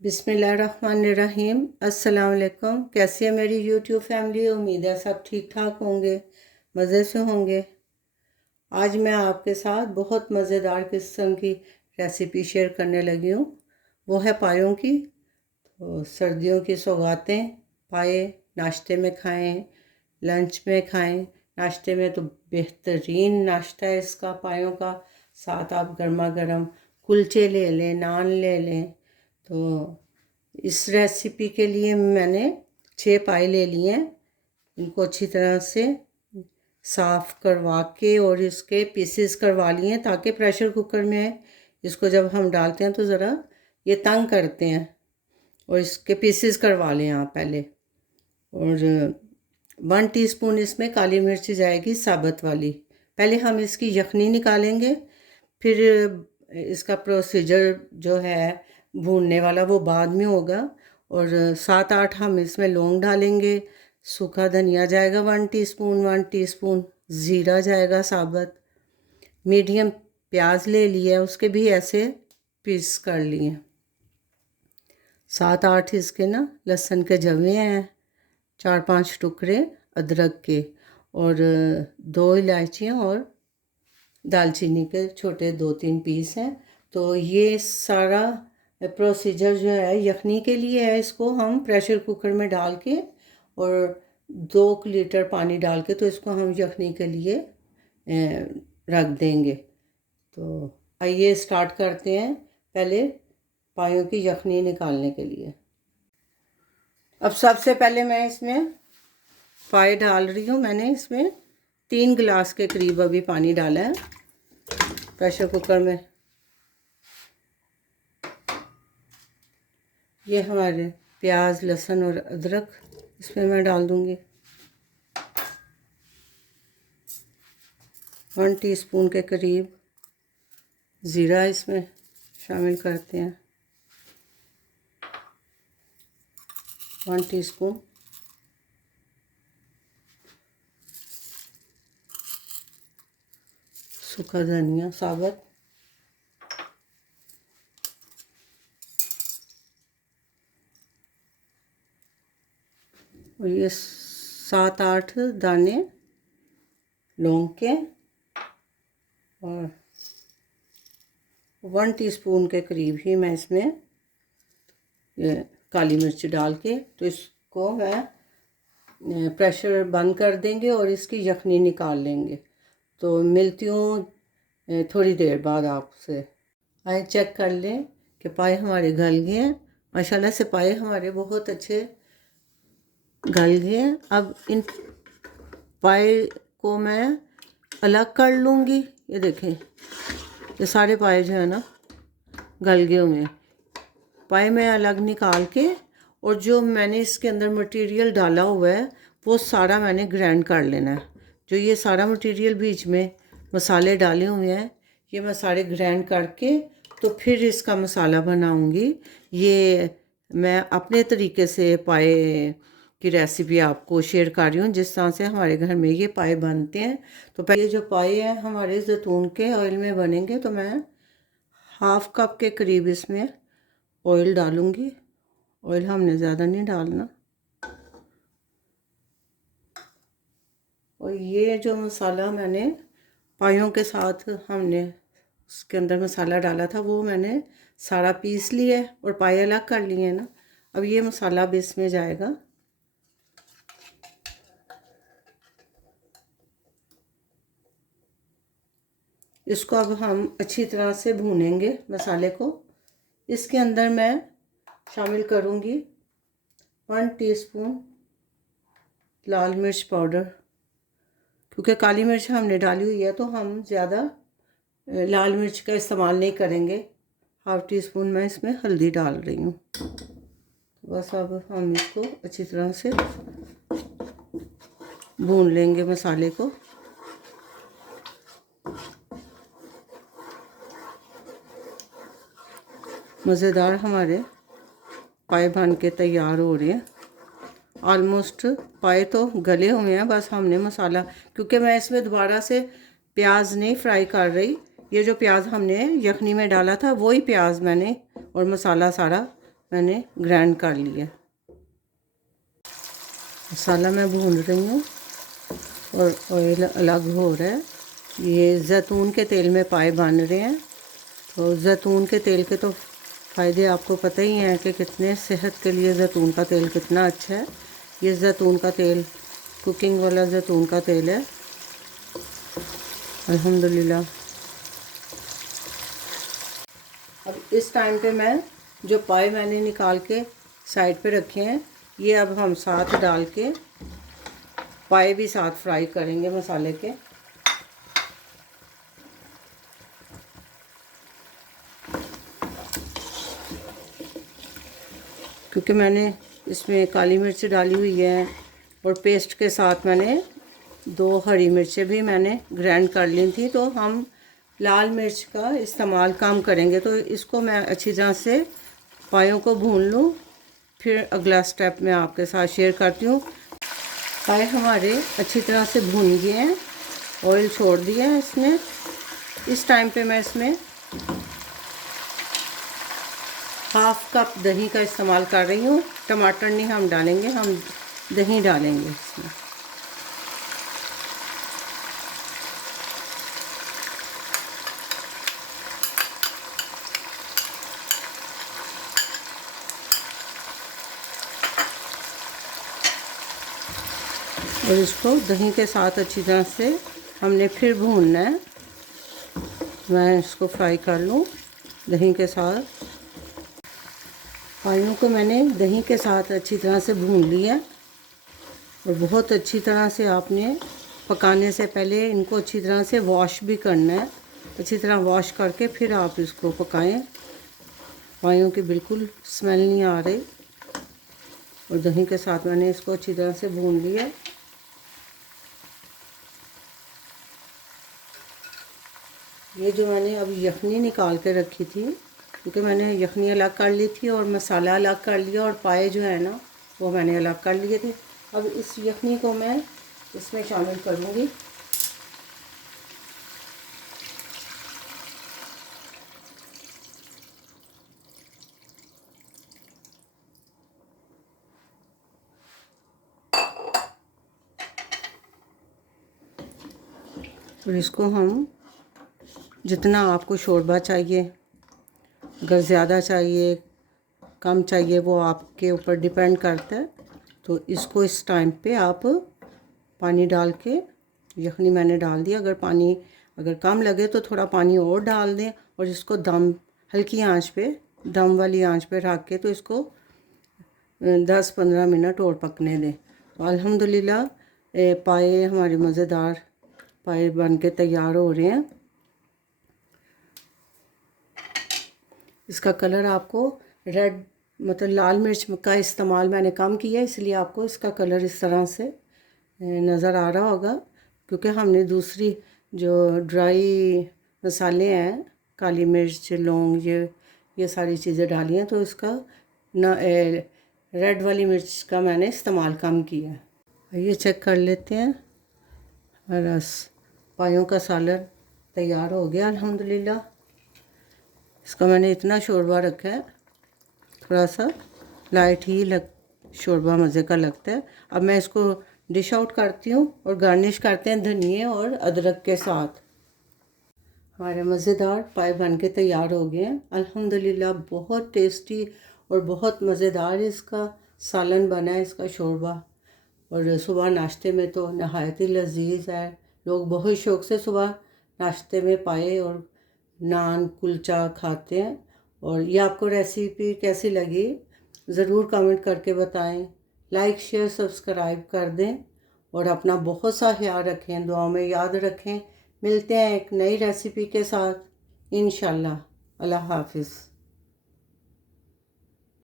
बिस्मिल्लाहिर्रहमानिर्रहीम। अस्सलाम वालेकुम। कैसी है मेरी यूट्यूब फैमिली? उम्मीद है सब ठीक ठाक होंगे, मज़े से होंगे। आज मैं आपके साथ बहुत मज़ेदार किस्म की रेसिपी शेयर करने लगी हूँ। वो है पायों की। तो सर्दियों की सौगातें, पाए नाश्ते में खाएं, लंच में खाएं। नाश्ते में तो बेहतरीन नाश्ता है इसका, पायों का। साथ आप गर्मा गर्म कुलचे ले लें, नान ले लें। तो इस रेसिपी के लिए मैंने 6 पाए ले लिए हैं। इनको अच्छी तरह से साफ़ करवा के और इसके पीसेस करवा लिए हैं, ताकि प्रेशर कुकर में इसको जब हम डालते हैं तो ज़रा ये तंग करते हैं। और इसके पीसेस करवा लें आप पहले। और 1 टीस्पून इसमें काली मिर्च जाएगी साबुत वाली। पहले हम इसकी यखनी निकालेंगे, फिर इसका प्रोसीजर जो है भूनने वाला वो बाद में होगा। और 7-8 हम इसमें लौंग डालेंगे। सूखा धनिया जाएगा 1 टीस्पून, 1 टीस्पून ज़ीरा जाएगा साबुत। मीडियम प्याज ले लिया, उसके भी ऐसे पीस कर लिए। 7-8 इसके ना लहसुन के जवे हैं, 4-5 टुकड़े अदरक के, और 2 इलायचियाँ और दालचीनी के छोटे 2-3 पीस हैं। तो ये सारा प्रोसीजर जो है यखनी के लिए है। इसको हम प्रेशर कुकर में डाल के और 2 लीटर पानी डाल के तो इसको हम यखनी के लिए रख देंगे। तो आइए स्टार्ट करते हैं पहले पायों की यखनी निकालने के लिए। अब सबसे पहले मैं इसमें पाए डाल रही हूँ। मैंने इसमें 3 गिलास के करीब अभी पानी डाला है प्रेशर कुकर में। ये हमारे प्याज, लहसुन और अदरक इसमें मैं डाल दूँगी। 1 टीस्पून के करीब ज़ीरा इसमें शामिल करते हैं। 1 टीस्पून सूखा धनिया साबुत, और ये 7-8 दाने लौंग के, और 1 टीस्पून के करीब ही मैं इसमें ये काली मिर्च डाल के तो इसको मैं प्रेशर बंद कर देंगे और इसकी यखनी निकाल लेंगे। तो मिलती हूँ थोड़ी देर बाद आपसे। आए चेक कर लें कि पाए हमारे गल गए हैं। माशाल्लाह से पाए हमारे बहुत अच्छे गल गए हैं। अब इन पाए को मैं अलग कर लूँगी। ये देखें, ये सारे पाए जो है ना गल गए हुए हैं। पाए मैं अलग निकाल के, और जो मैंने इसके अंदर मटेरियल डाला हुआ है वो सारा मैंने ग्राइंड कर लेना है। जो ये सारा मटेरियल बीच में मसाले डाले हुए हैं, ये मैं सारे ग्राइंड करके तो फिर इसका मसाला बनाऊंगी। ये मैं अपने तरीके से पाए की रेसिपी आपको शेयर कर रही हूँ, जिस तरह से हमारे घर में ये पाए बनते हैं। तो पहले ये जो पाए हैं हमारे जैतून के ऑयल में बनेंगे, तो मैं 1/2 कप के करीब इसमें ऑयल डालूँगी। ऑयल हमने ज़्यादा नहीं डालना। और ये जो मसाला मैंने पायों के साथ हमने उसके अंदर मसाला डाला था वो मैंने सारा पीस लिया है और पाए अलग कर लिए हैं ना। अब ये मसाला भी इसमें जाएगा। इसको अब हम अच्छी तरह से भूनेंगे मसाले को। इसके अंदर मैं शामिल करूँगी 1 टीस्पून लाल मिर्च पाउडर, क्योंकि काली मिर्च हमने डाली हुई है तो हम ज़्यादा लाल मिर्च का इस्तेमाल नहीं करेंगे। 1/2 टीस्पून मैं इसमें हल्दी डाल रही हूँ। बस अब हम इसको अच्छी तरह से भून लेंगे मसाले को। मज़ेदार हमारे पाए बन के तैयार हो रहे हैं। ऑलमोस्ट पाए तो गले हुए हैं, बस हमने मसाला, क्योंकि मैं इसमें दोबारा से प्याज नहीं फ्राई कर रही। ये जो प्याज हमने यखनी में डाला था वही प्याज मैंने और मसाला सारा मैंने ग्राइंड कर लिया। मसाला मैं भून रही हूँ और ऑयल अलग हो रहा है। ये जैतून के तेल में पाए बन रहे हैं। तो जैतून के तेल के तो फ़ायदे आपको पता ही हैं कि कितने, सेहत के लिए जैतून का तेल कितना अच्छा है। ये जैतून का तेल कुकिंग वाला जैतून का तेल है, अल्हम्दुलिल्लाह। अब इस टाइम पे मैं जो पाए मैंने निकाल के साइड पे रखे हैं, ये अब हम साथ डाल के पाए भी साथ फ्राई करेंगे मसाले के। क्योंकि मैंने इसमें काली मिर्च डाली हुई है और पेस्ट के साथ मैंने 2 हरी मिर्चें भी मैंने ग्राइंड कर ली थी, तो हम लाल मिर्च का इस्तेमाल कम करेंगे। तो इसको मैं अच्छी तरह से पायों को भून लूँ, फिर अगला स्टेप मैं आपके साथ शेयर करती हूँ। पाए हमारे अच्छी तरह से भून गए हैं, ऑयल छोड़ दिया है इसने। इस टाइम पे मैं इसमें हाफ़ कप दही का इस्तेमाल कर रही हूँ। टमाटर नहीं हम डालेंगे, हम दही डालेंगे इसमें। और इसको दही के साथ अच्छी तरह से हमने फिर भूनना है। मैं इसको फ्राई कर लूँ दही के साथ। पायों को मैंने दही के साथ अच्छी तरह से भून लिया और बहुत अच्छी तरह से आपने पकाने से पहले इनको अच्छी तरह से वॉश भी करना है। अच्छी तरह वॉश करके फिर आप इसको पकाएं। पायों की बिल्कुल स्मेल नहीं आ रही और दही के साथ मैंने इसको अच्छी तरह से भून लिया। ये जो मैंने अब यखनी निकाल के रखी थी, क्योंकि मैंने यखनी अलग कर ली थी और मसाला अलग कर लिया और पाए जो है ना वो मैंने अलग कर लिए थे। अब इस यखनी को मैं इसमें शामिल करूँगी। और इसको हम जितना आपको शोरबा चाहिए, अगर ज़्यादा चाहिए कम चाहिए वो आपके ऊपर डिपेंड करता है। तो इसको इस टाइम पे आप पानी डाल के, यखनी मैंने डाल दिया, अगर कम लगे तो थोड़ा पानी और डाल दें और इसको दम हल्की आंच पे, दम वाली आंच पे रख के तो इसको 10-15 मिनट और पकने दें। तो अल्हम्दुलिल्लाह पाए हमारे मज़ेदार पाए बन के तैयार हो रहे हैं। इसका कलर आपको रेड, मतलब लाल मिर्च का इस्तेमाल मैंने कम किया, इसलिए आपको इसका कलर इस तरह से नज़र आ रहा होगा। क्योंकि हमने दूसरी जो ड्राई मसाले हैं, काली मिर्च, लौंग, ये सारी चीज़ें डाली हैं, तो इसका ना रेड वाली मिर्च का मैंने इस्तेमाल कम किया है। ये चेक कर लेते हैं। बस पायों का सालन तैयार हो गया अल्हम्दुलिल्लाह। इसका मैंने इतना शोरबा रखा है, थोड़ा सा लाइट ही शोरबा मज़े का लगता है। अब मैं इसको डिश आउट करती हूँ और गार्निश करते हैं धनिए और अदरक के साथ। हमारे मज़ेदार पाए बन के तैयार हो गए हैं अल्हम्दुलिल्लाह। बहुत टेस्टी और बहुत मज़ेदार इसका सालन बना है, इसका शोरबा। और सुबह नाश्ते में तो नहायत ही लजीज है। लोग बहुत शौक़ से सुबह नाश्ते में पाए और नान कुलचा खाते हैं। और ये आपको रेसिपी कैसी लगी ज़रूर कमेंट करके बताएं। लाइक शेयर सब्सक्राइब कर दें और अपना बहुत सा ख्याल रखें, दुआ में याद रखें। मिलते हैं एक नई रेसिपी के साथ इंशाल्लाह। अल्लाह हाफ़िज़।